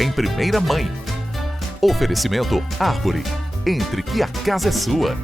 Em Primeira Mãe. Oferecimento Árvore. Entre que a casa é sua.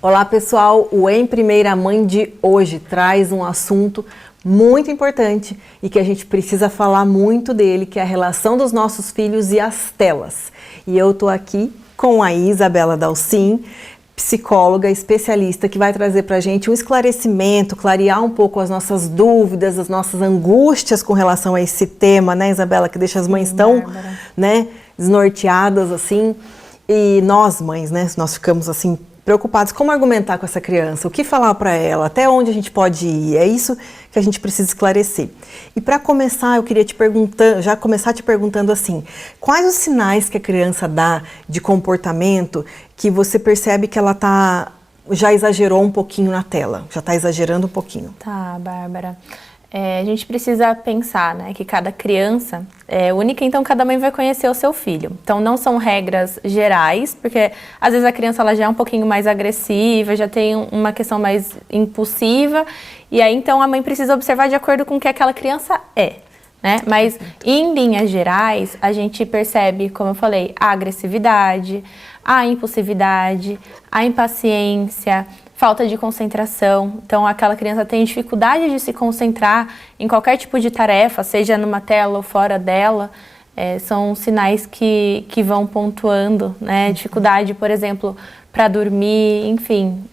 Olá pessoal, o Em Primeira Mãe de hoje traz um assunto muito importante e que a gente precisa falar muito dele, que é a relação dos nossos filhos e as telas. E eu tô aqui com a Isabela Dalcin, psicóloga especialista, que vai trazer pra gente um esclarecimento, clarear um pouco as nossas dúvidas, as nossas angústias com relação a esse tema, né, Isabela, que deixa as mães tão, né, desnorteadas assim. E nós, mães, né, nós ficamos assim preocupados, como argumentar com essa criança, o que falar para ela, até onde a gente pode ir, é isso que a gente precisa esclarecer. E para começar, eu queria começar te perguntando assim, quais os sinais que a criança dá de comportamento que você percebe que ela já exagerou um pouquinho na tela, já está exagerando um pouquinho? Tá, Bárbara. A gente precisa pensar, né, que cada criança é única, então cada mãe vai conhecer o seu filho. Então não são regras gerais, porque às vezes a criança ela já é um pouquinho mais agressiva, já tem uma questão mais impulsiva, e aí então a mãe precisa observar de acordo com o que aquela criança é, né? Mas em linhas gerais, a gente percebe, como eu falei, a agressividade, a impulsividade, a impaciência, falta de concentração. Então aquela criança tem dificuldade de se concentrar em qualquer tipo de tarefa, seja numa tela ou fora dela. São sinais que vão pontuando, né? Dificuldade, por exemplo, para dormir, enfim.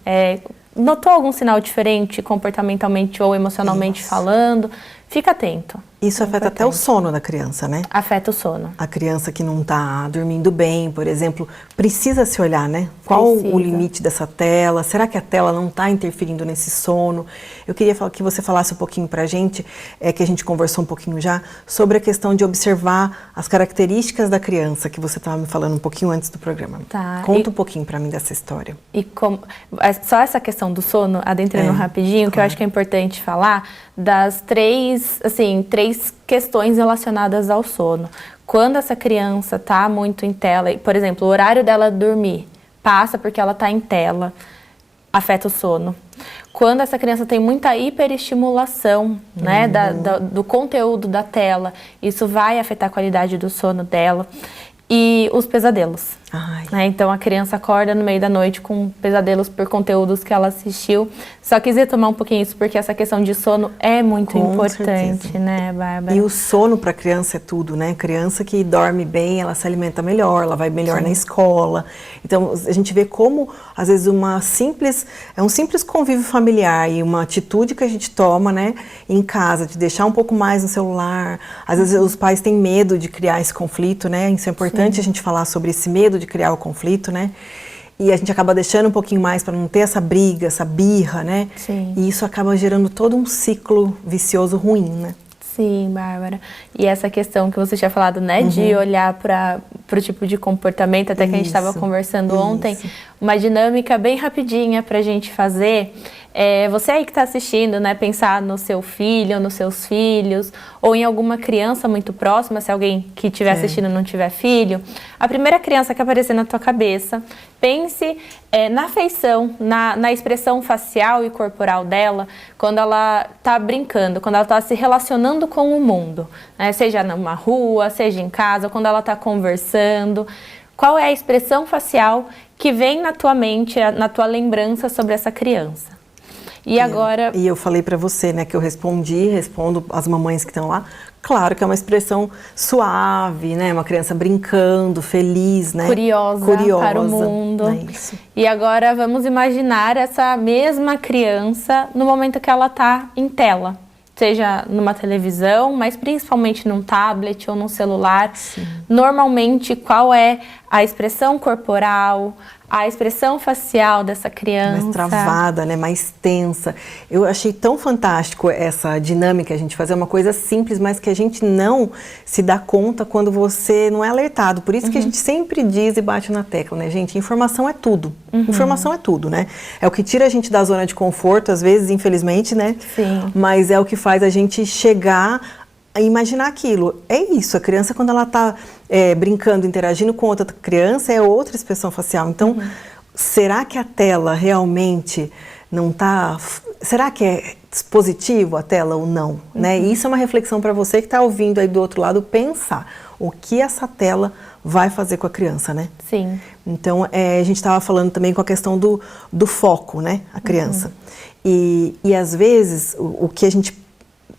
Notou algum sinal diferente comportamentalmente ou emocionalmente falando? Fica atento. Isso afeta até o sono da criança, né? Afeta o sono. A criança que não está dormindo bem, por exemplo, precisa se olhar, né? Qual o limite dessa tela? Será que a tela não está interferindo nesse sono? Eu queria que você falasse um pouquinho pra gente, que a gente conversou um pouquinho já, sobre a questão de observar as características da criança, que você estava me falando um pouquinho antes do programa. Tá. Conta um pouquinho pra mim dessa história. E só essa questão do sono, adentrando rapidinho, que eu acho que é importante falar, das três questões relacionadas ao sono. Quando essa criança está muito em tela, por exemplo, o horário dela dormir passa porque ela está em tela, afeta o sono. Quando essa criança tem muita hiperestimulação, né, do conteúdo da tela, isso vai afetar a qualidade do sono dela. E os pesadelos. Né? Então a criança acorda no meio da noite com pesadelos por conteúdos que ela assistiu. Só quis retomar um pouquinho isso, porque essa questão de sono é muito importante, né, Bárbara? E o sono para a criança é tudo, né? Criança que dorme bem, ela se alimenta melhor, ela vai melhor na escola. Então a gente vê como, às vezes, um simples convívio familiar e uma atitude que a gente toma, né, em casa, de deixar um pouco mais no celular. Às vezes os pais têm medo de criar esse conflito, né? Isso é importante a gente falar sobre esse medo de criar o conflito, né? E a gente acaba deixando um pouquinho mais para não ter essa briga, essa birra, né? Sim. E isso acaba gerando todo um ciclo vicioso ruim, né? Sim, Bárbara. E essa questão que você tinha falado, né, de olhar para o tipo de comportamento, até que a gente estava conversando ontem, uma dinâmica bem rapidinha para a gente fazer. Você aí que está assistindo, né, pensar no seu filho, nos seus filhos, ou em alguma criança muito próxima, se alguém que estiver assistindo não tiver filho, a primeira criança que aparecer na tua cabeça, pense na feição, na expressão facial e corporal dela, quando ela está brincando, quando ela está se relacionando com o mundo, né, seja numa rua, seja em casa, quando ela está conversando. Qual é a expressão facial que vem na tua mente, na tua lembrança sobre essa criança? E agora... E eu falei para você, né, que eu respondo as mamães que estão lá, claro que é uma expressão suave, né, uma criança brincando, feliz, né, curiosa para o mundo. É isso. E agora vamos imaginar essa mesma criança no momento que ela está em tela, seja numa televisão, mas principalmente num tablet ou num celular. Sim. Normalmente, qual é a expressão corporal, a expressão facial dessa criança? Mais travada, né? Mais tensa. Eu achei tão fantástico essa dinâmica, a gente fazer uma coisa simples, mas que a gente não se dá conta quando você não é alertado. Por isso que a gente sempre diz e bate na tecla, né, gente? Informação é tudo. Informação é tudo, né? É o que tira a gente da zona de conforto, às vezes, infelizmente, né? Sim. Mas é o que faz a gente chegar imaginar aquilo. É isso, a criança quando ela está brincando, interagindo com outra criança, é outra expressão facial. Então, será que a tela realmente não está... Será que é positivo a tela ou não? Né? Isso é uma reflexão para você que está ouvindo aí do outro lado pensar. O que essa tela vai fazer com a criança, né? Sim. Então, a gente estava falando também com a questão do foco, né? A criança. E às vezes, o que a gente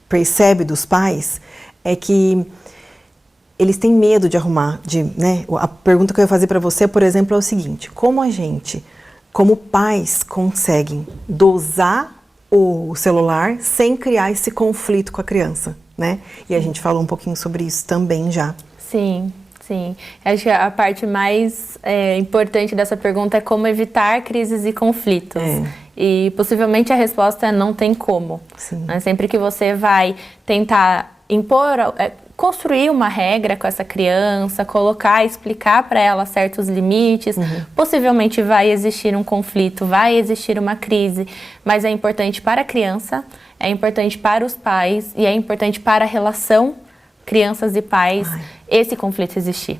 percebe dos pais é que eles têm medo de arrumar, né? A pergunta que eu ia fazer para você, por exemplo, é o seguinte: como a gente, como pais, conseguem dosar o celular sem criar esse conflito com a criança, né? E a gente falou um pouquinho sobre isso também já. Sim, sim. Acho que a parte mais importante dessa pergunta é como evitar crises e conflitos. E possivelmente a resposta é não tem como. Né? Sempre que você vai tentar impor, construir uma regra com essa criança, colocar, explicar para ela certos limites, possivelmente vai existir um conflito, vai existir uma crise, mas é importante para a criança, é importante para os pais e é importante para a relação crianças e pais esse conflito existir.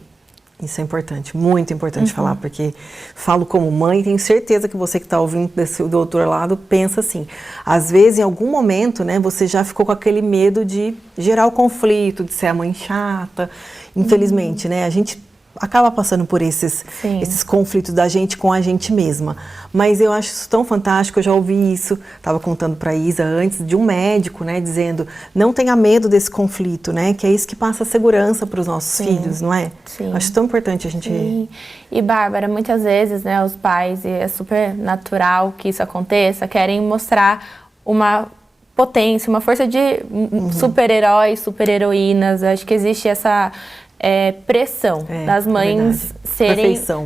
Isso é importante, muito importante falar, porque falo como mãe, tenho certeza que você que está ouvindo do outro lado pensa assim, às vezes em algum momento, né, você já ficou com aquele medo de gerar o conflito, de ser a mãe chata, infelizmente, né, a gente acaba passando por esses conflitos da gente com a gente mesma. Mas eu acho isso tão fantástico, eu já ouvi isso, estava contando para a Isa antes, de um médico, né, dizendo, não tenha medo desse conflito, né, que é isso que passa segurança para os nossos filhos, não é? Sim. Acho tão importante a gente... Sim. E, Bárbara, muitas vezes, né, os pais, e é super natural que isso aconteça, querem mostrar uma potência, uma força de super-heróis, super-heroínas. Acho que existe essa... pressão das mães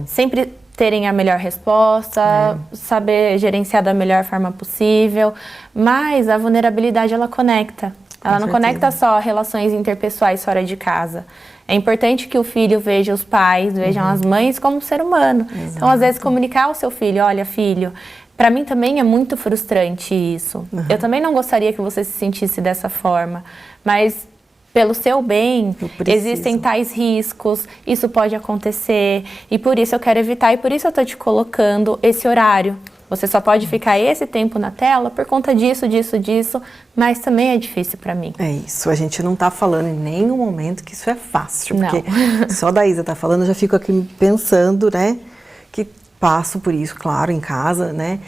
sempre terem a melhor resposta, saber gerenciar da melhor forma possível, mas a vulnerabilidade ela conecta. Ela não conecta só relações interpessoais fora de casa. É importante que o filho veja os pais, vejam as mães como um ser humano. Então, às vezes, comunicar ao seu filho, olha, filho, para mim também é muito frustrante isso. Eu também não gostaria que você se sentisse dessa forma, mas... pelo seu bem, existem tais riscos, isso pode acontecer e por isso eu quero evitar e por isso eu estou te colocando esse horário. Você só pode ficar esse tempo na tela por conta disso, mas também é difícil para mim. É isso, a gente não está falando em nenhum momento que isso é fácil, porque só da Isa tá falando, eu já fico aqui pensando, né, que passo por isso, claro, em casa, né,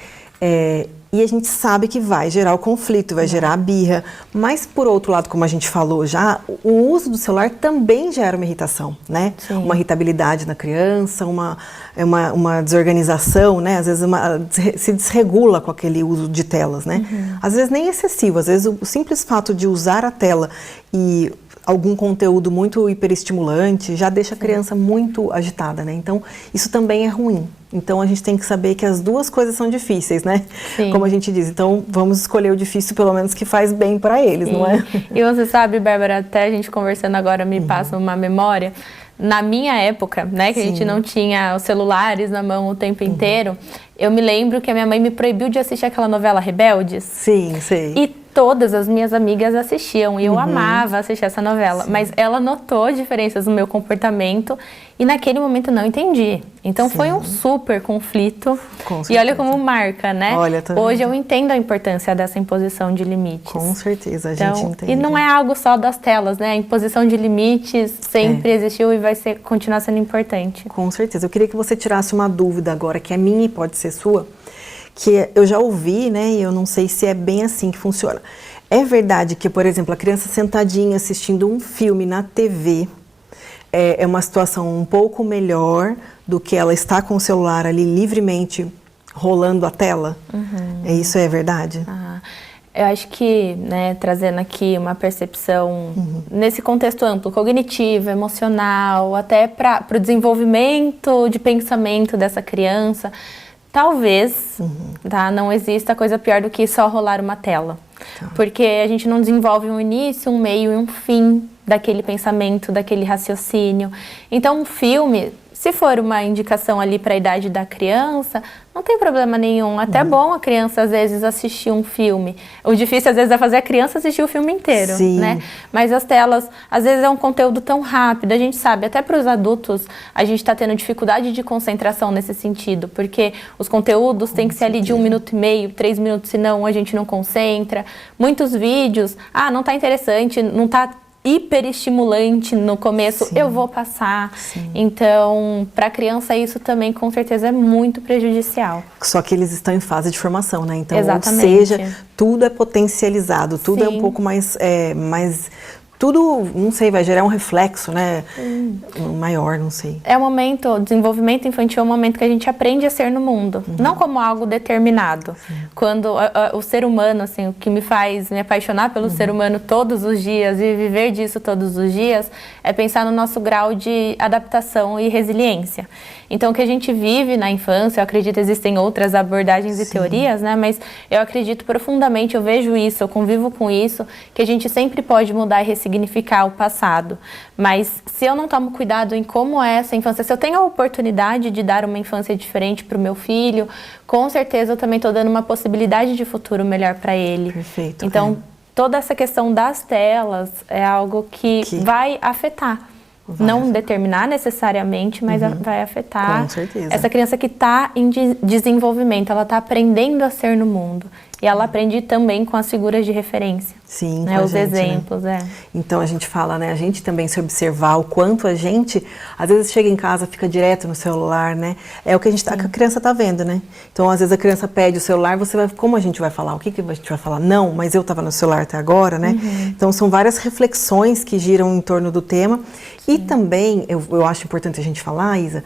e a gente sabe que vai gerar o conflito, vai gerar a birra. Mas, por outro lado, como a gente falou já, o uso do celular também gera uma irritação, né? Uma irritabilidade na criança, uma desorganização, né? Às vezes se desregula com aquele uso de telas, né? Às vezes nem excessivo, às vezes o simples fato de usar a tela e algum conteúdo muito hiperestimulante já deixa a criança muito agitada, né? Então, isso também é ruim. Então, a gente tem que saber que as duas coisas são difíceis, né? Como a gente diz. Então, vamos escolher o difícil, pelo menos, que faz bem para eles, não é? E você sabe, Bárbara, até a gente conversando agora me passa uma memória. Na minha época, né, que a gente não tinha os celulares na mão o tempo inteiro, eu me lembro que a minha mãe me proibiu de assistir aquela novela Rebeldes. Sim, sei. E todas as minhas amigas assistiam e eu amava assistir essa novela. Mas ela notou diferenças no meu comportamento e naquele momento não entendi. Então foi um super conflito. E olha como marca, né? Olha, hoje eu entendo a importância dessa imposição de limites. Com certeza, a gente entende. E não é algo só das telas, né? A imposição de limites sempre existiu e vai continuar sendo importante. Com certeza. Eu queria que você tirasse uma dúvida agora, que é minha e pode ser sua, que eu já ouvi, né, e eu não sei se é bem assim que funciona. É verdade que, por exemplo, a criança sentadinha assistindo um filme na TV é uma situação um pouco melhor do que ela estar com o celular ali livremente rolando a tela? Isso é verdade? Eu acho que, né, trazendo aqui uma percepção nesse contexto amplo, cognitivo, emocional, até para o desenvolvimento de pensamento dessa criança, talvez não exista coisa pior do que só rolar uma tela. Porque a gente não desenvolve um início, um meio e um fim daquele pensamento, daquele raciocínio. Então, um filme, Se for uma indicação ali para a idade da criança, não tem problema nenhum. Até bom a criança, às vezes, assistir um filme. O difícil, às vezes, é fazer a criança assistir o filme inteiro, Sim. né? Mas as telas, às vezes, é um conteúdo tão rápido. A gente sabe, até para os adultos, a gente está tendo dificuldade de concentração nesse sentido, porque os conteúdos têm que ser ali de 1 minuto e meio, 3 minutos, senão a gente não concentra. Muitos vídeos, não está interessante, não está hiperestimulante no começo, Sim. eu vou passar. Sim. Então, para a criança isso também com certeza é muito prejudicial. Só que eles estão em fase de formação, né? Então, Exatamente. ou seja, tudo é potencializado, tudo é um Sim. pouco mais tudo, não sei, vai gerar um reflexo, né? Maior, não sei. É o momento, o desenvolvimento infantil é o momento que a gente aprende a ser no mundo, não como algo determinado. Quando o ser humano, assim, o que me faz me apaixonar pelo ser humano todos os dias e viver disso todos os dias, é pensar no nosso grau de adaptação e resiliência. Então, o que a gente vive na infância, eu acredito que existem outras abordagens e teorias, né? Mas eu acredito profundamente, eu vejo isso, eu convivo com isso, que a gente sempre pode mudar e ressignificar o passado. Mas se eu não tomo cuidado em como é essa infância, se eu tenho a oportunidade de dar uma infância diferente para o meu filho, com certeza eu também estou dando uma possibilidade de futuro melhor para ele. Perfeito. Então, toda essa questão das telas é algo que vai afetar. Não determinar necessariamente, mas vai afetar. Com certeza. Essa criança que está em desenvolvimento, ela está aprendendo a ser no mundo. E ela aprende também com as figuras de referência. Sim, né? com a Os gente, exemplos, né? Então a gente fala, né? A gente também se observar o quanto a gente, às vezes chega em casa, fica direto no celular, né? É o que a criança tá vendo, né? Então às vezes a criança pede o celular, como a gente vai falar? O que a gente vai falar? Não, mas eu estava no celular até agora, né? Então são várias reflexões que giram em torno do tema. E também, eu acho importante a gente falar, Isa,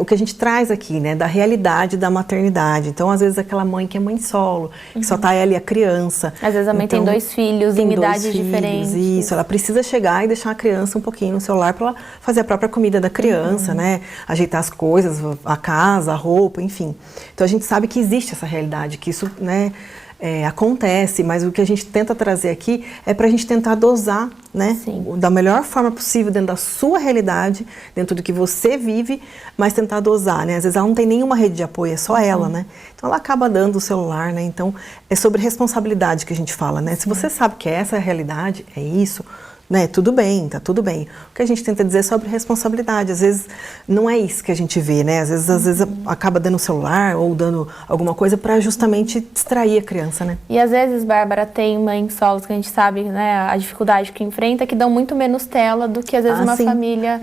o que a gente traz aqui, né? Da realidade da maternidade. Então às vezes aquela mãe que é mãe solo, que só tá ela e a criança. Às vezes a mãe tem 2 filhos em idades diferentes. Isso, ela precisa chegar e deixar a criança um pouquinho no celular para ela fazer a própria comida da criança, né? Ajeitar as coisas, a casa, a roupa, enfim. Então a gente sabe que existe essa realidade, que isso, né, acontece, mas o que a gente tenta trazer aqui é para a gente tentar dosar, né, da melhor forma possível dentro da sua realidade, dentro do que você vive, mas tentar dosar, né? Às vezes ela não tem nenhuma rede de apoio, é só ela, né? Então ela acaba dando o celular, né? Então é sobre responsabilidade que a gente fala, né? Se você sabe que essa é a realidade, é isso, né? Tudo bem, tá tudo bem. O que a gente tenta dizer é sobre responsabilidade. Às vezes não é isso que a gente vê, né? Às vezes acaba dando o celular ou dando alguma coisa para justamente distrair a criança, né? E às vezes, Bárbara, tem mães solos que a gente sabe, né, a dificuldade que enfrenta, que dão muito menos tela do que às vezes uma família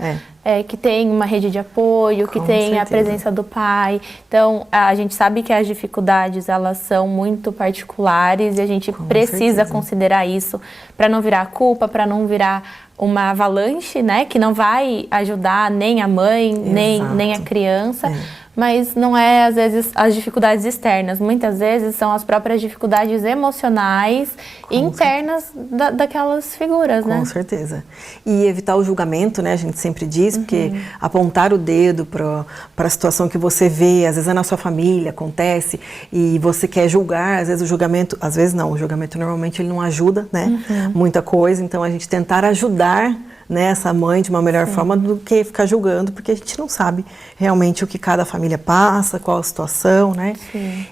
que tem uma rede de apoio, que tem a presença do pai. Então, a gente sabe que as dificuldades, elas são muito particulares e a gente precisa considerar isso para não virar culpa, para não virar uma avalanche, né, que não vai ajudar nem a mãe, nem a criança. Mas não é, às vezes, as dificuldades externas. Muitas vezes são as próprias dificuldades emocionais e internas daquelas figuras, né? Com certeza. E evitar o julgamento, né? A gente sempre diz, porque apontar o dedo para a situação que você vê, às vezes é na sua família, acontece, e você quer julgar, às vezes o julgamento, às vezes não, o julgamento normalmente ele não ajuda, né? Muita coisa, então a gente tentar ajudar, né, essa mãe de uma melhor forma do que ficar julgando, porque a gente não sabe realmente o que cada família passa, qual a situação, né?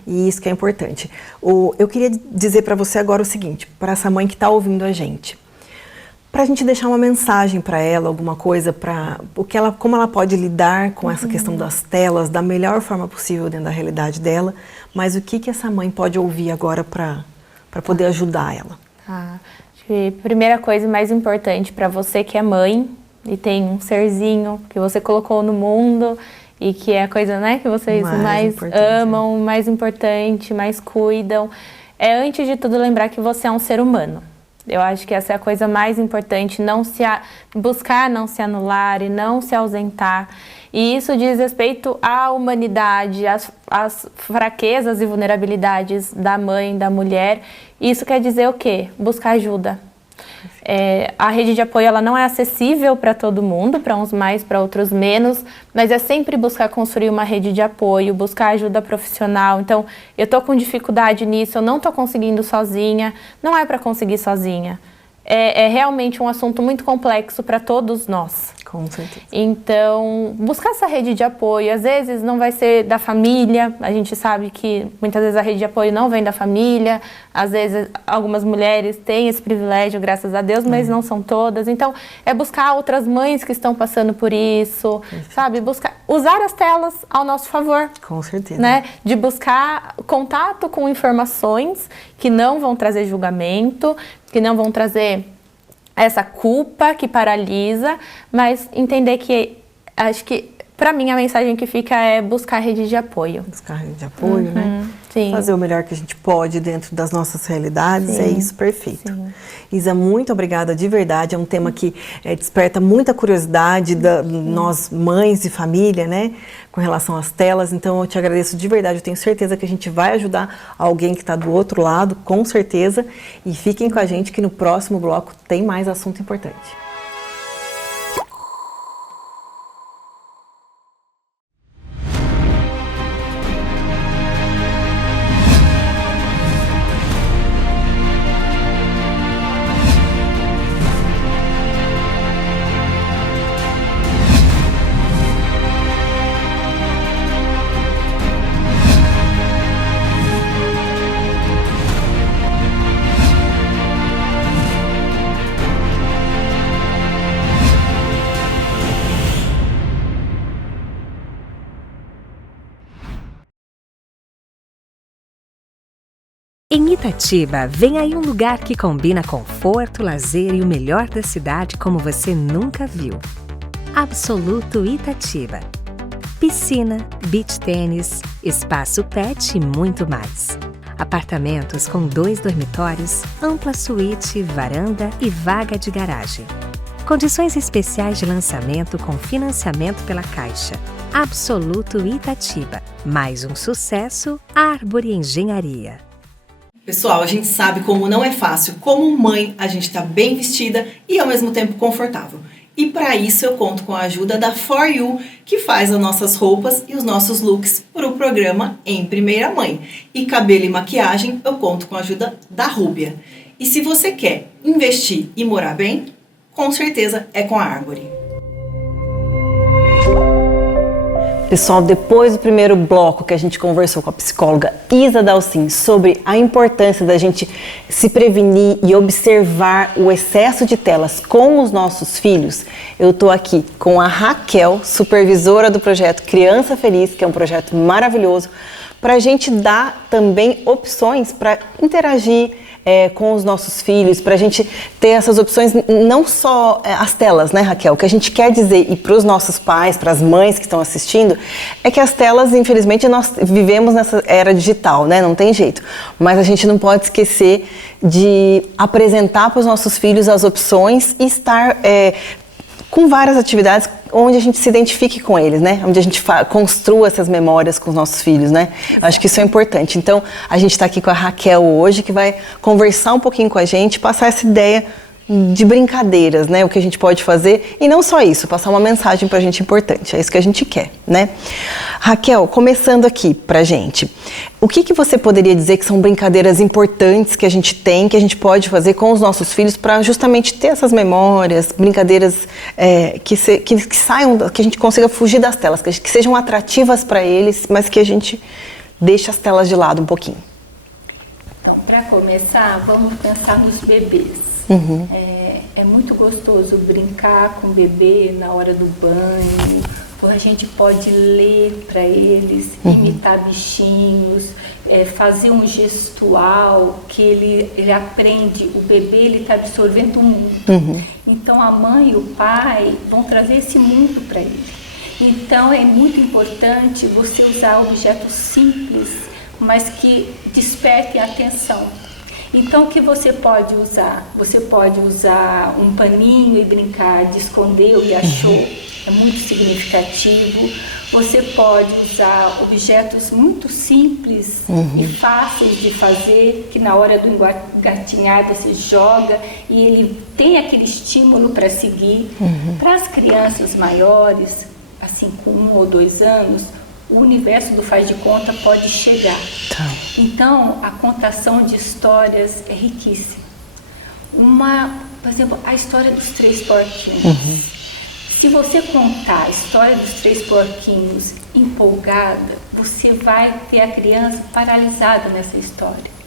E isso que é importante. Eu queria dizer para você agora o seguinte, para essa mãe que está ouvindo a gente, para a gente deixar uma mensagem para ela, alguma coisa, como ela pode lidar com essa questão das telas da melhor forma possível dentro da realidade dela, mas o que essa mãe pode ouvir agora para poder ajudar ela? Primeira coisa mais importante para você que é mãe e tem um serzinho que você colocou no mundo e que é a coisa, né, que vocês mais amam, mais importante, mais cuidam, é antes de tudo lembrar que você é um ser humano. Eu acho que essa é a coisa mais importante, buscar não se anular e não se ausentar. E isso diz respeito à humanidade, às fraquezas e vulnerabilidades da mãe, da mulher. Isso quer dizer o quê? Buscar ajuda. A rede de apoio ela não é acessível para todo mundo, para uns mais, para outros menos, mas é sempre buscar construir uma rede de apoio, buscar ajuda profissional. Então, eu estou com dificuldade nisso, eu não estou conseguindo sozinha, não é para conseguir sozinha. É realmente um assunto muito complexo para todos nós. Com certeza. Então, buscar essa rede de apoio, às vezes não vai ser da família, a gente sabe que muitas vezes a rede de apoio não vem da família, às vezes algumas mulheres têm esse privilégio, graças a Deus, mas não são todas. Então, é buscar outras mães que estão passando por isso, sabe? Usar as telas ao nosso favor. Com certeza. Né? De buscar contato com informações que não vão trazer julgamento, que não vão trazer essa culpa que paralisa, mas entender que, acho que, para mim, a mensagem que fica é buscar rede de apoio. Buscar rede de apoio, né? Sim. Fazer o melhor que a gente pode dentro das nossas realidades, é isso, perfeito. Sim. Isa, muito obrigada, de verdade, é um tema que desperta muita curiosidade da nós mães e família, né? Com relação às telas, então eu te agradeço de verdade, eu tenho certeza que a gente vai ajudar alguém que está do outro lado, com certeza, e fiquem com a gente que no próximo bloco tem mais assunto importante. Em Itatiba, vem aí um lugar que combina conforto, lazer e o melhor da cidade como você nunca viu. Absoluto Itatiba. Piscina, beach tênis, espaço pet e muito mais. Apartamentos com 2 dormitórios, ampla suíte, varanda e vaga de garagem. Condições especiais de lançamento com financiamento pela Caixa. Absoluto Itatiba. Mais um sucesso, Árvore Engenharia. Pessoal, a gente sabe como não é fácil, como mãe, a gente está bem vestida e ao mesmo tempo confortável. E para isso eu conto com a ajuda da For You, que faz as nossas roupas e os nossos looks para o programa Em Primeira Mãe. E cabelo e maquiagem eu conto com a ajuda da Rúbia. E se você quer investir e morar bem, com certeza é com a Árvore. Pessoal, depois do primeiro bloco que a gente conversou com a psicóloga Isa Dalcin sobre a importância da gente se prevenir e observar o excesso de telas com os nossos filhos, eu estou aqui com a Raquel, supervisora do projeto Criança Feliz, que é um projeto maravilhoso, para a gente dar também opções para interagir com os nossos filhos, para a gente ter essas opções, não só as telas, né, Raquel? O que a gente quer dizer, e para os nossos pais, para as mães que estão assistindo, é que as telas, infelizmente, nós vivemos nessa era digital, né? Não tem jeito. Mas a gente não pode esquecer de apresentar para os nossos filhos as opções e estar com várias atividades onde a gente se identifique com eles, né? Onde a gente construa essas memórias com os nossos filhos, né? Acho que isso é importante. Então, a gente está aqui com a Raquel hoje, que vai conversar um pouquinho com a gente, passar essa ideia de brincadeiras, né? O que a gente pode fazer. E não só isso, passar uma mensagem pra gente importante. É isso que a gente quer, né? Raquel, começando aqui pra gente. O que você poderia dizer que são brincadeiras importantes que a gente tem, que a gente pode fazer com os nossos filhos para justamente ter essas memórias, brincadeiras que saiam, que a gente consiga fugir das telas, que sejam atrativas para eles, mas que a gente deixe as telas de lado um pouquinho. Então, para começar, vamos pensar nos bebês. Uhum. É muito gostoso brincar com o bebê na hora do banho, ou a gente pode ler para eles, imitar bichinhos, fazer um gestual que ele aprende, o bebê ele está absorvendo o mundo. Então a mãe e o pai vão trazer esse mundo para ele. Então é muito importante você usar objetos simples, mas que despertem a atenção. Então, o que você pode usar? Você pode usar um paninho e brincar de esconder o Yachô, é muito significativo. Você pode usar objetos muito simples e fáceis de fazer, que na hora do engatinhar você joga e ele tem aquele estímulo para seguir. Para as crianças maiores, assim com 1 ou 2 anos, o universo do faz de conta pode chegar. Tá. Então, a contação de histórias é riquíssima. Por exemplo, a história dos 3 porquinhos. Se você contar a história dos 3 porquinhos empolgada, você vai ter a criança paralisada nessa história.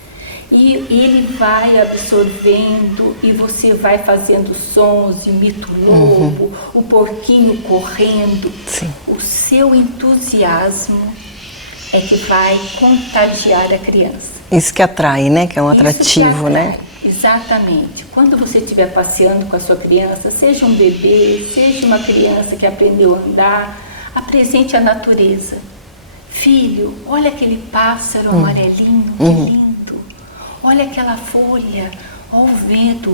E ele vai absorvendo e você vai fazendo sons, imita o lobo, o porquinho correndo. Sim. O seu entusiasmo é que vai contagiar a criança. Isso que atrai, né? Que é um Isso atrativo, que atrai. né? Exatamente. Quando você estiver passeando com a sua criança, seja um bebê, seja uma criança que aprendeu a andar, apresente a natureza. Filho, olha aquele pássaro amarelinho, que lindo. Olha aquela folha, olha o vento.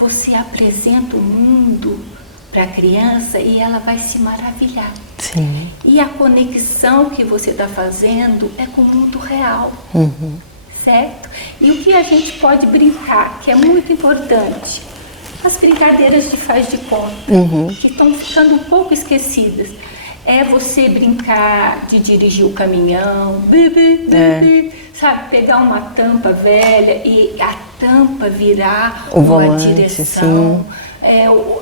Você apresenta o mundo para a criança e ela vai se maravilhar. Sim. E a conexão que você está fazendo é com o mundo real. Certo? E o que a gente pode brincar, que é muito importante, as brincadeiras de faz de conta, que estão ficando um pouco esquecidas. É você brincar de dirigir o caminhão, sabe, pegar uma tampa velha e a tampa virar o uma volante, direção.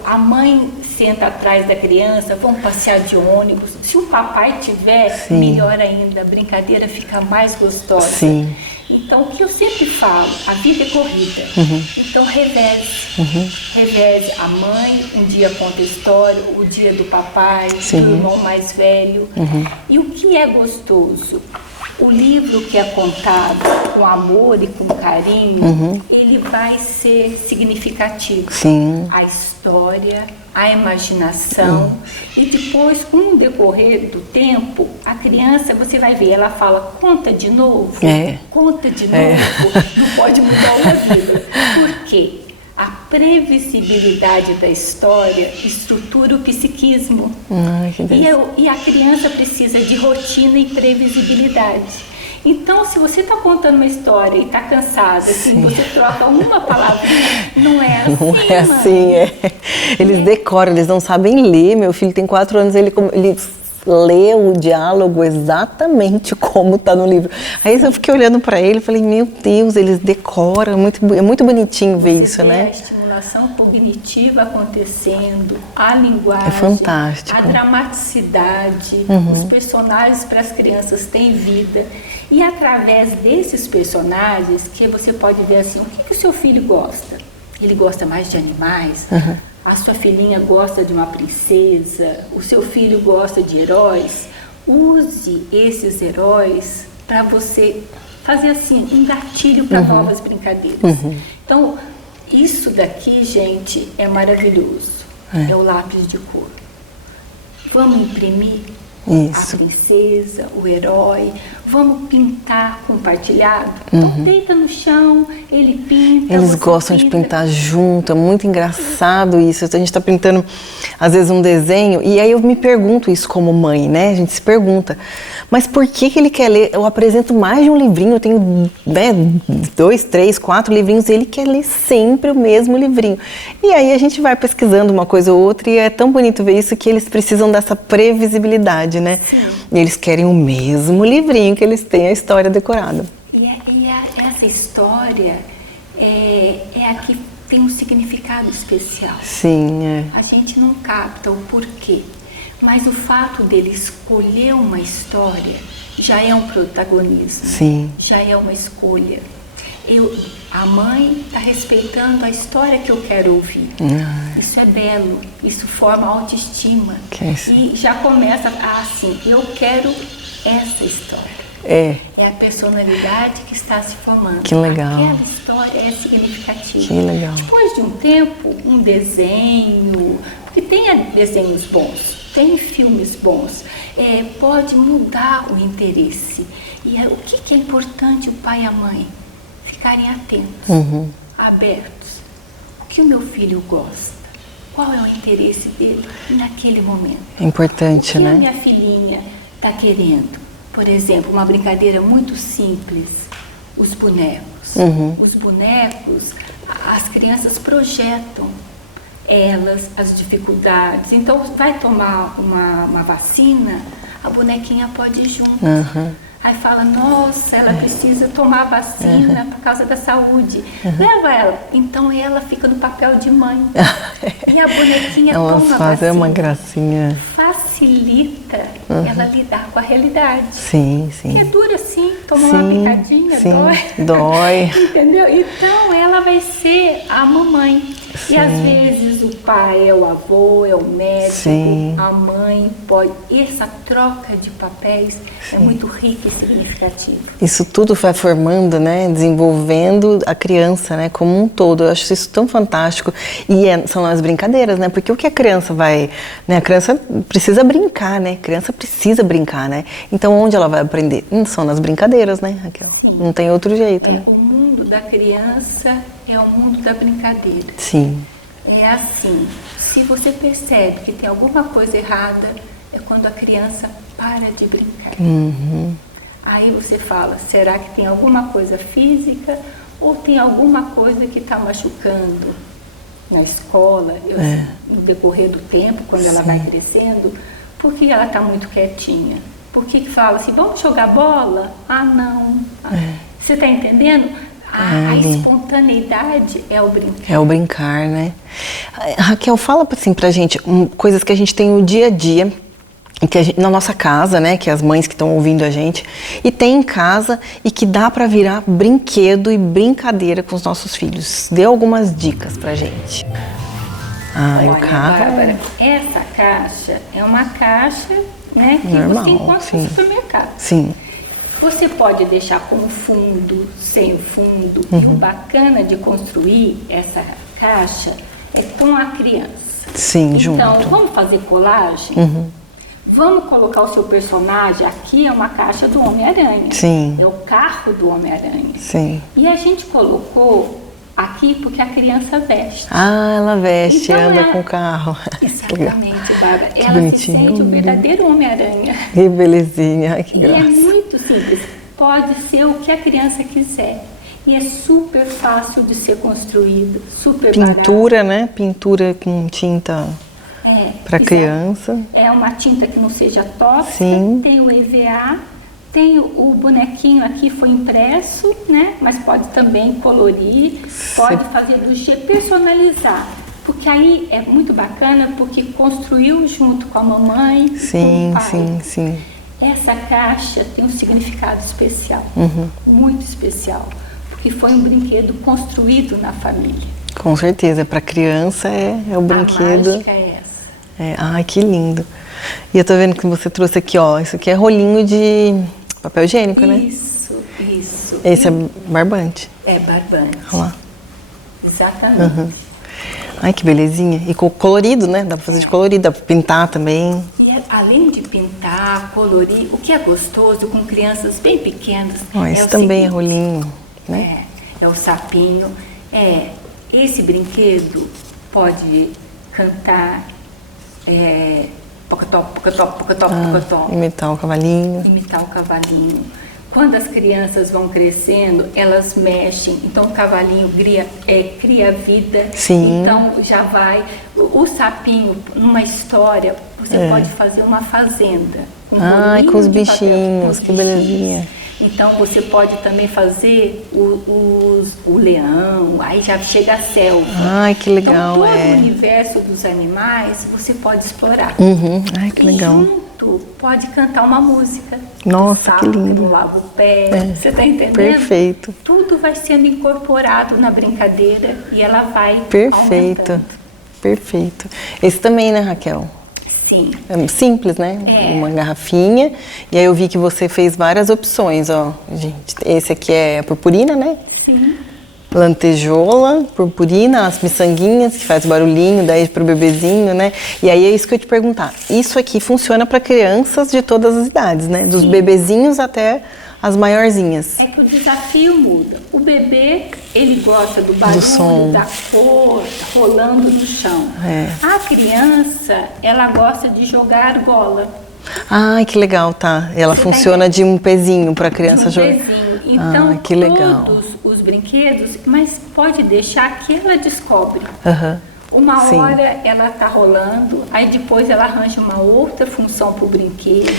A mãe senta atrás da criança, vão passear de ônibus. Se o papai tiver, melhor ainda, a brincadeira fica mais gostosa. Sim. Então, o que eu sempre falo, a vida é corrida. Então, reveze. Reveze a mãe, um dia conta a história, o dia do papai, do irmão mais velho. E o que é gostoso? O livro que é contado com amor e com carinho, ele vai ser significativo. Sim. A história, a imaginação. E depois, com o decorrer do tempo, a criança, você vai ver, ela fala, conta de novo, conta de novo, não pode mudar uma vida. Por quê? A previsibilidade da história estrutura o psiquismo. E a criança precisa de rotina e previsibilidade. Então, se você está contando uma história e está cansada, assim, você troca uma palavrinha, não é assim. Não é assim, Eles decoram, eles não sabem ler. Meu filho tem 4 anos, ele lê o diálogo exatamente como está no livro. Aí eu fiquei olhando para ele e falei, meu Deus, eles decoram, é muito bonitinho ver isso, né? A estimulação cognitiva acontecendo, a linguagem, é fantástico. A dramaticidade, os personagens para as crianças têm vida. E através desses personagens que você pode ver assim, o que o seu filho gosta? Ele gosta mais de animais? A sua filhinha gosta de uma princesa, o seu filho gosta de heróis. Use esses heróis para você fazer assim, um gatilho para novas brincadeiras. Então, isso daqui, gente, é maravilhoso. É o lápis de cor. Vamos imprimir a princesa, o herói. Vamos pintar compartilhado. Então, deita no chão, ele pinta. Eles gostam de pintar junto, é muito engraçado isso. A gente está pintando, às vezes, um desenho, e aí eu me pergunto isso como mãe, né? A gente se pergunta, mas por que ele quer ler? Eu apresento mais de um livrinho, eu tenho 2, 3, 4 livrinhos, e ele quer ler sempre o mesmo livrinho. E aí a gente vai pesquisando uma coisa ou outra, e é tão bonito ver isso que eles precisam dessa previsibilidade, né? E eles querem o mesmo livrinho que eles têm a história decorada. Essa história é a que tem um significado especial. Sim, A gente não capta o porquê, mas o fato dele escolher uma história já é um protagonismo. Sim. Já é uma escolha. A mãe está respeitando a história que eu quero ouvir. Isso é belo, isso forma autoestima. E já começa assim, eu quero essa história. É a personalidade que está se formando. Que legal. Aquela história é significativa. Que legal. Depois de um tempo, um desenho, porque tem desenhos bons, tem filmes bons, pode mudar o interesse. E o que é importante o pai e a mãe? Ficarem atentos, abertos. O que o meu filho gosta? Qual é o interesse dele naquele momento? É importante, né? O que né? a minha filhinha está querendo? Por exemplo, uma brincadeira muito simples, os bonecos. Os bonecos, as crianças projetam as dificuldades. Então, vai tomar uma vacina, a bonequinha pode ir junto. Aí fala, nossa, ela precisa tomar vacina por causa da saúde. Leva ela. Então ela fica no papel de mãe. E a bonequinha toma vacina. É uma gracinha. Facilita ela lidar com a realidade. Sim, sim. É dura sim, toma uma picadinha, dói. Entendeu? Então ela vai ser a mamãe. E às vezes o pai é o avô, é o médico, a mãe pode. E essa troca de papéis é muito rica e significativa. Isso tudo vai formando, né, desenvolvendo a criança, né, como um todo. Eu acho isso tão fantástico. E são as brincadeiras, né, porque o que a criança vai, né, a criança precisa brincar, né, a criança precisa brincar, né. Então onde ela vai aprender? São nas brincadeiras, né, Raquel? Sim. Não tem outro jeito, né? O mundo da criança é o mundo da brincadeira. Sim. É assim, se você percebe que tem alguma coisa errada, é quando a criança para de brincar. Aí você fala, será que tem alguma coisa física ou tem alguma coisa que está machucando na escola, no decorrer do tempo, quando ela vai crescendo? Por que ela está muito quietinha? Por que fala assim, vamos jogar bola? Ah, não. Você está entendendo? A espontaneidade é o brincar. É o brincar, né? Raquel, fala assim pra gente, coisas que a gente tem no dia a dia, que na nossa casa, né, que as mães que estão ouvindo a gente, e tem em casa e que dá pra virar brinquedo e brincadeira com os nossos filhos. Dê algumas dicas pra gente. Olha, o carro... Bárbara, essa caixa é uma caixa, né, que normal, você encontra no supermercado. Sim. Você pode deixar com fundo, sem o fundo. E o bacana de construir essa caixa é com a criança. Sim, junto. Então, vamos fazer colagem? Vamos colocar o seu personagem. Aqui é uma caixa do Homem-Aranha. Sim. É o carro do Homem-Aranha. Sim. E a gente colocou aqui porque a criança veste. Ah, ela veste, então, anda com o carro. Exatamente, Bárbara. Ela bonitinho. se sente o verdadeiro Homem-Aranha. Que belezinha, que graça. E é muito simples. Pode ser o que a criança quiser. E é super fácil de ser construído, super pintura, né? Pintura com tinta para criança. É uma tinta que não seja tóxica. Sim. Tem o EVA, tem o bonequinho aqui, foi impresso, né? Mas pode também colorir, pode fazer do jeito, personalizar. Porque aí é muito bacana, porque construiu junto com a mamãe, com o pai. Sim. Essa caixa tem um significado especial, muito especial, porque foi um brinquedo construído na família. Com certeza, para criança é o brinquedo. A mágica é essa. Ai, que lindo. E eu tô vendo que você trouxe aqui, ó, isso aqui é rolinho de papel higiênico, né? Isso. Esse é barbante. É barbante. Olha lá. Exatamente. Ai, que belezinha. E colorido, né? Dá pra fazer de colorido, dá pra pintar também. E além de pintar, colorir, o que é gostoso com crianças bem pequenas. Esse também é rolinho, né? É o sapinho. Esse brinquedo pode cantar pocotó, pocotó, pocotó, pocotó. Imitar o cavalinho. Imitar o cavalinho. Quando as crianças vão crescendo, elas mexem, então o cavalinho cria vida. Sim. Então já vai. O sapinho, numa história, você pode fazer uma fazenda. Com os bichinhos, que belezinha. Então você pode também fazer o leão, aí já chega a selva. Ai, que legal. Então todo o universo dos animais você pode explorar. Ai, que legal. E junto pode cantar uma música. Nossa, que lindo. No Lago Pé, você tá entendendo? Perfeito. Tudo vai sendo incorporado na brincadeira e ela vai aumentando. Perfeito. Esse também, né, Raquel? Sim. É simples, né? Uma garrafinha. E aí eu vi que você fez várias opções, ó. Gente, esse aqui é a purpurina, né? Sim. Lantejola, purpurina, as miçanguinhas, que faz barulhinho daí pro bebezinho, né? E aí é isso que eu ia te perguntar. Isso aqui funciona para crianças de todas as idades, né? Dos bebezinhos até as maiorzinhas. É que o desafio muda. O bebê, ele gosta do barulho, da cor, rolando no chão. A criança, ela gosta de jogar argola. Ai, que legal, tá. Ela funciona de um pezinho para a criança jogar. Pezinho. Então, que legal. Todos os brinquedos, mas pode deixar que ela descobre. Uma Sim. hora ela tá rolando, aí depois ela arranja uma outra função pro brinquedo,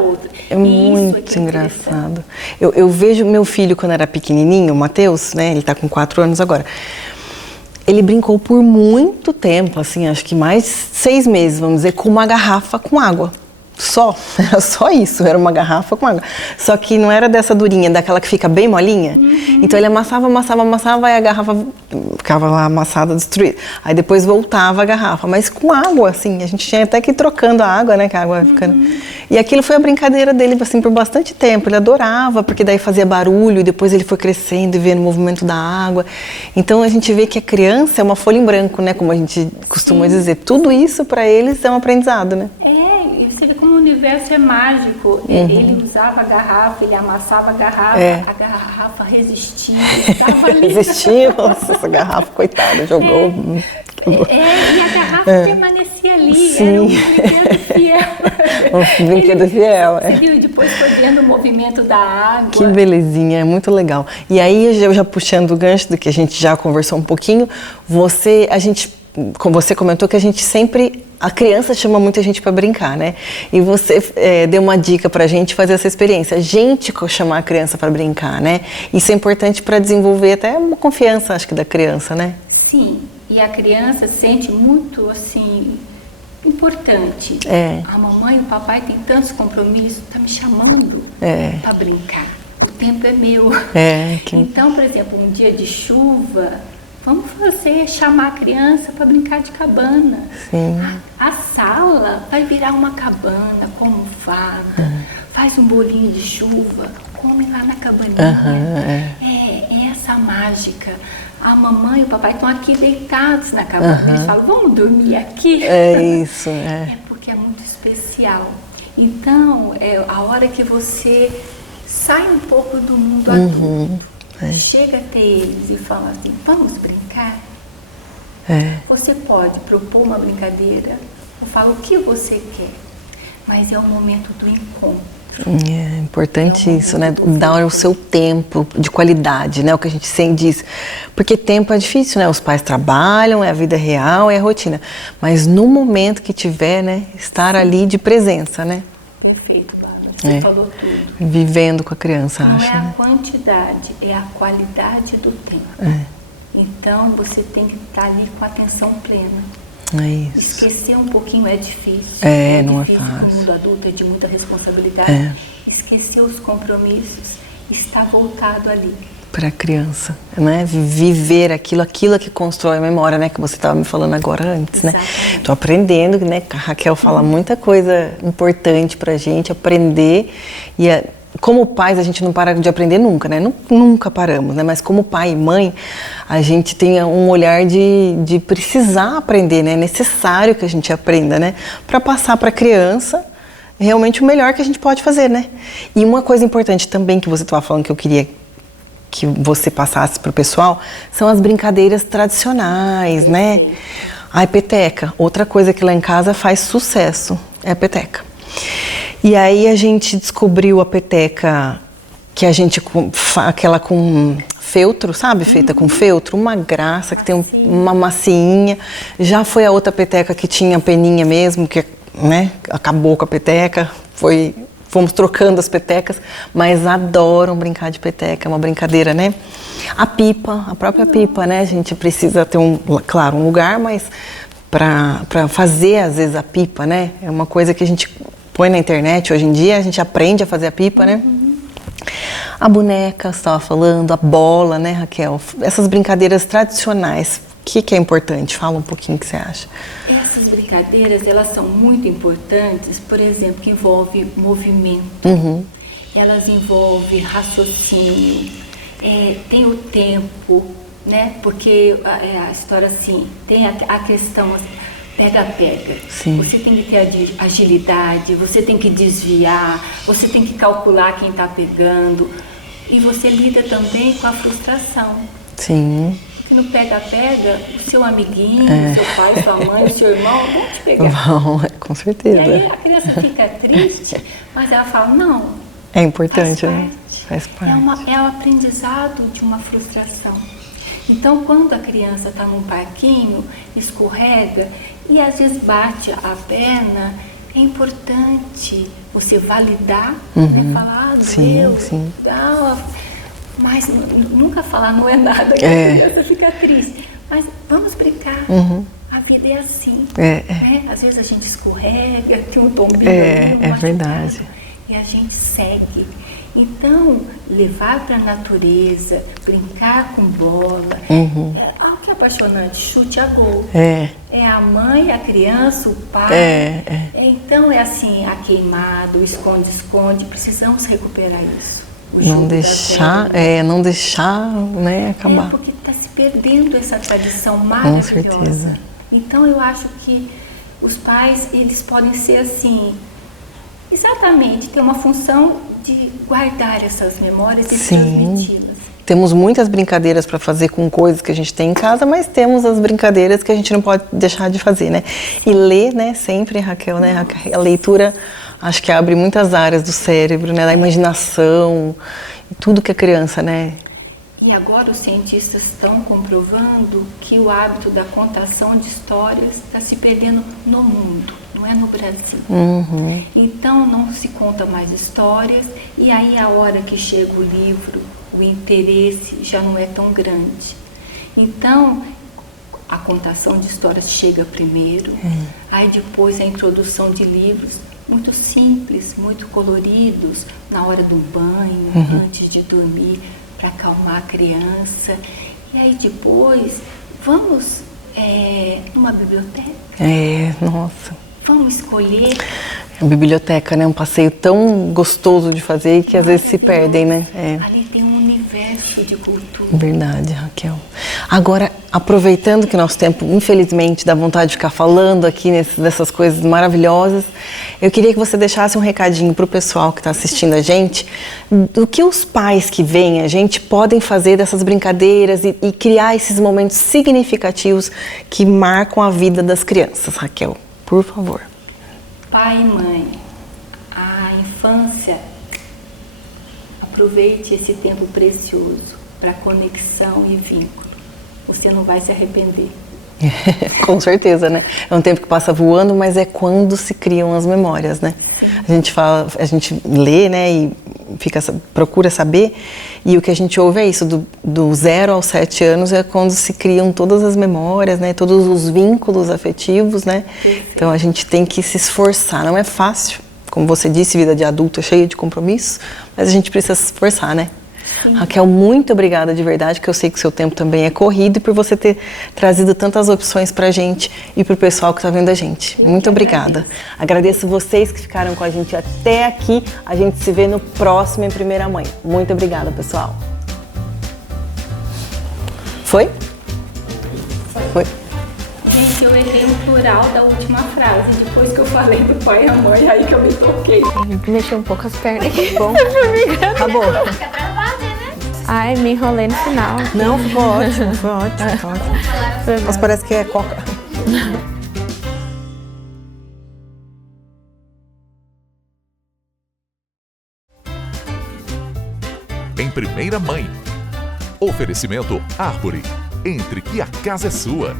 outra. É muito engraçado. Eu vejo meu filho quando era pequenininho, o Matheus, né? Ele tá com 4 anos agora. Ele brincou por muito tempo, assim, acho que mais 6 meses, vamos dizer, com uma garrafa com água. Era só isso, era uma garrafa com água. Só que não era dessa durinha, daquela que fica bem molinha. Então ele amassava, aí a garrafa ficava lá amassada, destruída. Aí depois voltava a garrafa, mas com água, assim, a gente tinha até que ir trocando a água, né, que a água ia ficando. E aquilo foi a brincadeira dele, assim, por bastante tempo. Ele adorava, porque daí fazia barulho, e depois ele foi crescendo e vendo o movimento da água. Então a gente vê que a criança é uma folha em branco, né, como a gente costuma dizer. Tudo isso para eles é um aprendizado, né? E você vê como o universo é mágico. Ele usava a garrafa, ele amassava a garrafa resistia, estava ali. Resistiu, nossa, essa garrafa, coitada, jogou. E a garrafa permanecia ali, Sim. era um brinquedo fiel. Um brinquedo fiel, Você viu, depois foi vendo o movimento da água. Que belezinha, é muito legal. E aí, eu já puxando o gancho do que a gente já conversou um pouquinho, como você comentou que a criança chama muita gente para brincar, né? E você deu uma dica pra gente fazer essa experiência. A gente chamar a criança para brincar, né? Isso é importante para desenvolver até uma confiança, acho que, da criança, né? Sim, e a criança sente muito, assim, importante. A mamãe e o papai têm tantos compromissos, tá me chamando para brincar. O tempo é meu. Então, por exemplo, um dia de chuva, vamos chamar a criança para brincar de cabana. Sim. A sala vai virar uma cabana com almofada, faz um bolinho de chuva, come lá na cabaninha. É essa a mágica. A mamãe e o papai estão aqui deitados na cabana. Eles falam, vamos dormir aqui? É isso, É porque é muito especial. Então, é a hora que você sai um pouco do mundo adulto, chega até eles e fala assim, vamos brincar? Você pode propor uma brincadeira, ou fala o que você quer, mas é o momento do encontro. É importante isso, né? Dar o seu tempo de qualidade, né? O que a gente sempre diz. Porque tempo é difícil, né? Os pais trabalham, é a vida real, é a rotina. Mas no momento que tiver, né? Estar ali de presença, né? Perfeito, Bárbara. Você falou tudo. Vivendo com a criança, Não acho. é a quantidade, é a qualidade do tempo. Então, você tem que estar ali com a atenção plena. É isso. Esquecer um pouquinho é difícil. Não é difícil, fácil. O mundo adulto é de muita responsabilidade. Esquecer os compromissos, estar voltado ali. Para a criança, né? Viver aquilo que constrói a memória, né? Que você estava me falando agora antes, né? Estou aprendendo, né? A Raquel fala muita coisa importante para a gente aprender e como pais, a gente não para de aprender nunca, né? Nunca paramos, né? Mas como pai e mãe, a gente tem um olhar de precisar aprender, né? É necessário que a gente aprenda, né? Para passar para a criança realmente o melhor que a gente pode fazer, né? E uma coisa importante também que você estava falando que eu queria que você passasse para o pessoal são as brincadeiras tradicionais, né? A peteca, outra coisa que lá em casa faz sucesso é a peteca. E aí a gente descobriu a peteca que a gente, aquela com feltro, sabe? Feita com feltro, uma graça, que tem uma massinha. Já foi a outra peteca que tinha peninha mesmo, que, né, acabou com a peteca, fomos trocando as petecas, mas adoram brincar de peteca, é uma brincadeira, né? A pipa, a própria pipa, né? A gente precisa ter um lugar, mas para fazer às vezes a pipa, né? É uma coisa que a gente põe na internet hoje em dia, a gente aprende a fazer a pipa, né? A boneca, você estava falando, a bola, né, Raquel? Essas brincadeiras tradicionais, o que é importante? Fala um pouquinho o que você acha. Essas brincadeiras, elas são muito importantes, por exemplo, que envolve movimento, elas envolvem raciocínio, tem o tempo, né? Porque a história assim, tem a questão pega-pega. Você tem que ter agilidade, você tem que desviar, você tem que calcular quem está pegando. E você lida também com a frustração. Sim. Porque no pega-pega, o seu amiguinho, o seu pai, sua mãe, o seu irmão vão te pegar. Vão, com certeza. E aí a criança fica triste, mas ela fala, não. É importante, faz né? parte. Faz parte. É o aprendizado de uma frustração. Então, quando a criança está num parquinho, escorrega e às vezes bate a perna, é importante você validar, né? Falar, doeu, mas nunca falar não é nada, que a criança fica triste. Mas vamos brincar. A vida é assim. Né? Às vezes a gente escorrega, tem um tombinho ali, é verdade. E a gente segue. Então, levar para a natureza, brincar com bola, olha que apaixonante, chute a gol. É a mãe, a criança, o pai. Então, é assim, a queimada, o esconde-esconde, precisamos recuperar isso. Não deixar, né, acabar. Porque está se perdendo essa tradição maravilhosa. Com certeza. Então, eu acho que os pais, eles podem ser assim, exatamente, ter uma função de guardar essas memórias e transmiti-las. Temos muitas brincadeiras para fazer com coisas que a gente tem em casa, mas temos as brincadeiras que a gente não pode deixar de fazer, né? E ler, né, sempre, Raquel, né? A leitura, acho que abre muitas áreas do cérebro, né? Da imaginação, tudo que a criança, né? E agora os cientistas estão comprovando que o hábito da contação de histórias está se perdendo no mundo, não é no Brasil. Então não se conta mais histórias e aí a hora que chega o livro, o interesse já não é tão grande. Então a contação de histórias chega primeiro, aí depois a introdução de livros muito simples, muito coloridos, na hora do banho, antes de dormir, para acalmar a criança. E aí depois, vamos numa biblioteca? Nossa. Vamos escolher. A biblioteca, né? Um passeio tão gostoso de fazer e que às vezes se perdem, né? Ali tem um universo de cultura. Verdade, Raquel. Agora, aproveitando que nosso tempo, infelizmente, dá vontade de ficar falando aqui dessas coisas maravilhosas, eu queria que você deixasse um recadinho para o pessoal que está assistindo a gente, do que os pais que veem a gente podem fazer dessas brincadeiras e criar esses momentos significativos que marcam a vida das crianças, Raquel. Por favor. Pai e mãe, a infância, aproveite esse tempo precioso para conexão e vínculo. Você não vai se arrepender. Com certeza, né? É um tempo que passa voando, mas é quando se criam as memórias, né? A gente lê, né, e procura saber, e o que a gente ouve é isso, do 0 aos 7 anos é quando se criam todas as memórias, né, todos os vínculos afetivos, né? Então a gente tem que se esforçar, não é fácil, como você disse, vida de adulto é cheia de compromissos, mas a gente precisa se esforçar, né? Raquel, muito obrigada de verdade, que eu sei que o seu tempo também é corrido, e por você ter trazido tantas opções pra gente e pro pessoal que está vendo a gente. Muito obrigada. Agradeço vocês que ficaram com a gente até aqui. A gente se vê no próximo Em Primeira Mãe. Muito obrigada, pessoal. Foi? Foi. Gente, eu errei o plural da última frase. Depois que eu falei do pai e a mãe, aí que eu me toquei. Mexeu um pouco as pernas aqui. Bom, acabou. Ai, me enrolei no final. Não, ficou ótimo, foi ótimo. Mas parece que é coca. Em Primeira Mãe. Oferecimento Arvore. Entre que a casa é sua.